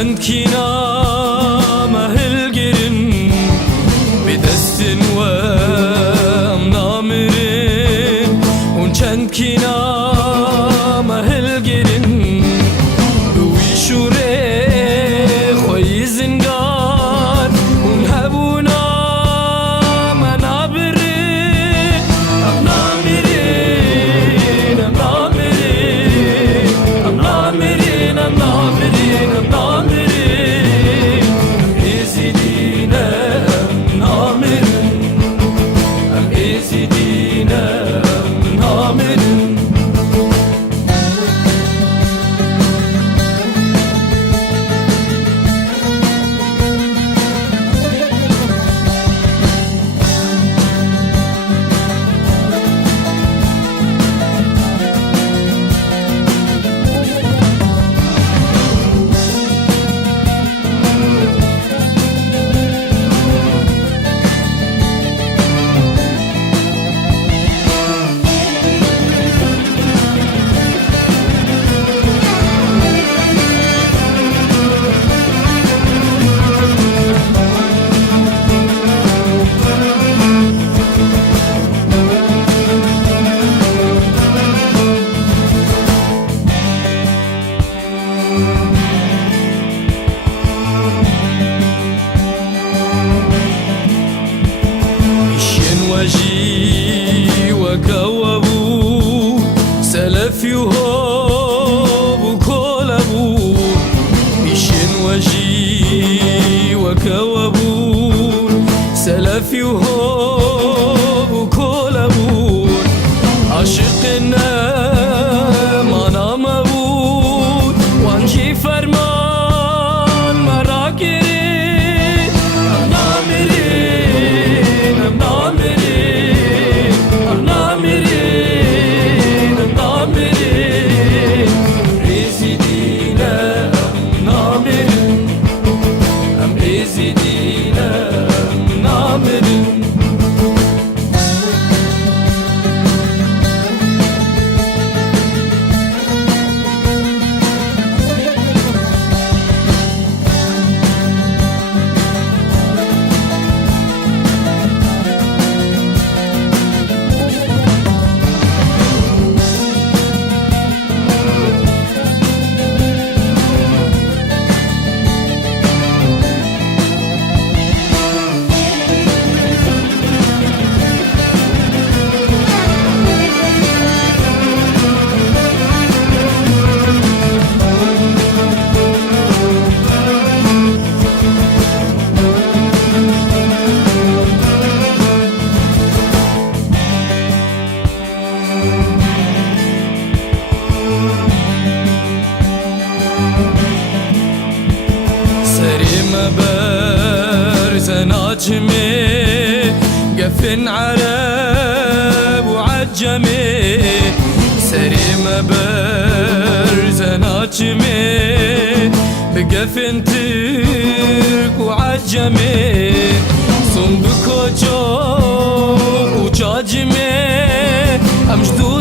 چند کینا مهلگرن بدستن و ام نامرن اون چند کینا مهلگرن دوی شوره خوی زنگار اون هبونا منابرن ام نامرن ام نامرن ام نامرن ام نامرن ام نامرن ازدین ام نامرن ام ازدین ام نامرن وجي وكوابو سلفي وهوب وكولابو بيشين وجي وكوابو سلفي وهوب وكولابو عاشقنا ما نام ابود وانجي فرمان مراكري برزناجمي قفن عرب وعجمي سريم برزناجمي بقفن ترك وعجمي صندوق وجوب وجاجمي أمجدود